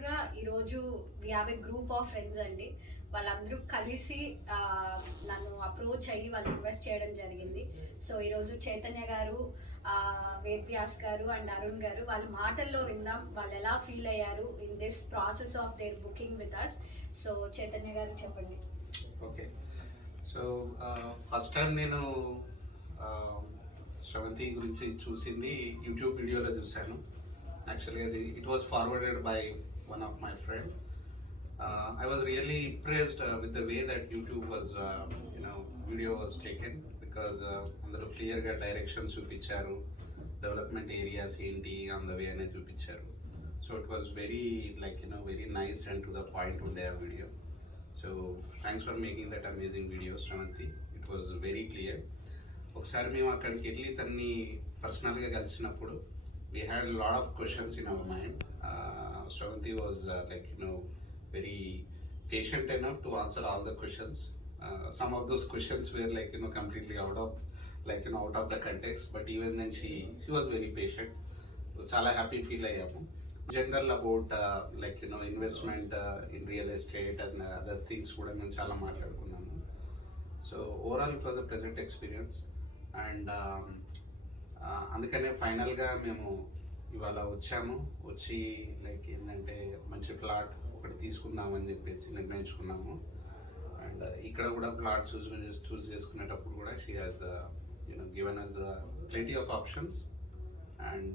యాక్చువల్గా ఈరోజు we have a group of friends అండి. వాళ్ళందరూ కలిసి నన్ను అప్రోచ్ అయ్యి వాళ్ళు ఇన్వెస్ట్ చేయడం జరిగింది. సో ఈరోజు చైతన్య గారు, వేద్ వ్యాస్ గారు అండ్ అరుణ్ గారు వాళ్ళ మాటల్లో విందాం వాళ్ళు ఎలా ఫీల్ అయ్యారు in this process of their booking with us. So Chaitanya గారు చెప్పండి. ఓకే, సో ఫస్ట్ టైం నేను శ్రవంతి గురించి చూసింది యూట్యూబ్ వీడియోలో చూశాను. యాక్చువల్లీ అది it was forwarded by one of my friend. I was really impressed with the way that YouTube was, video was taken because అందరూ క్లియర్గా డైరెక్షన్స్ చూపించారు, డెవలప్మెంట్ ఏరియాస్ ఏంటి ఆన్ ద వే అనేది చూపించారు. So it was very very nice and to the point ఉండే ఆ video. So thanks for making that amazing video Sravanthi. It was very clear. ఒకసారి మేము అక్కడికి వెళ్ళి తన్ని పర్సనల్గా కలిసినప్పుడు we had lot of questions in our mind. Shravanti was very patient enough to answer all the questions. Some of those questions were completely out of the context, but even then she was very patient. So chala happy feel ayyamu. General about investment in real estate and other things kuda మేము చాలా మాట్లాడుకున్నాము. So overall it was a pleasant experience and అందుకనే ఫైనల్గా మేము ఇవాళ వచ్చి ఏంటంటే మంచి ప్లాట్ ఒకటి తీసుకుందామని చెప్పేసి నిర్ణయించుకున్నాము. అండ్ ఇక్కడ కూడా ప్లాట్ చూస్ చేసుకునేటప్పుడు కూడా she has given us plenty of options and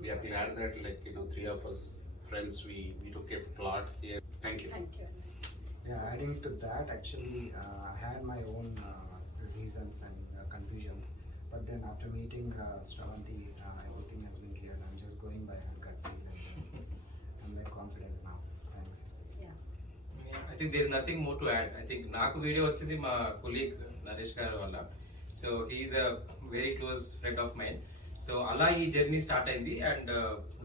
we are glad that three of us friends we took a plot here. Thank you. Yeah, adding to that, actually I had my own reasons and confusions, but then after meeting Shravanti, everything has been clear. I'm just going by her gut feel and I'm very confident now. Thanks. I think there's nothing more to add. I think నాకు video వచ్చింది మా colleague Naresh garu వల్ల. So he is a very close friend of mine. So అలా ఈ journey start అయింది and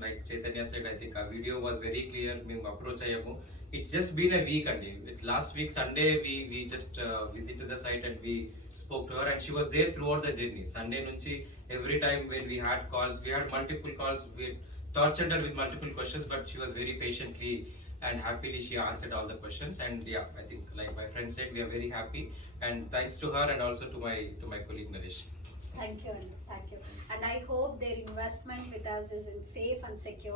like Chaitanya said, I think ఆ video was very clear. మేము approach అయ్యాము. It's just been a week అండి. Last week Sunday we just visited the site and we spoke to her and she was there throughout the journey. Sunday nunchi every time when we had calls, we had multiple calls, we tortured her with multiple questions, but she was very patiently and happily she answered all the questions. And yeah, I think like my friend said, we are very happy and thanks to her and also to my colleague Naresh. Thank you and I hope their investment with us is in safe and secure.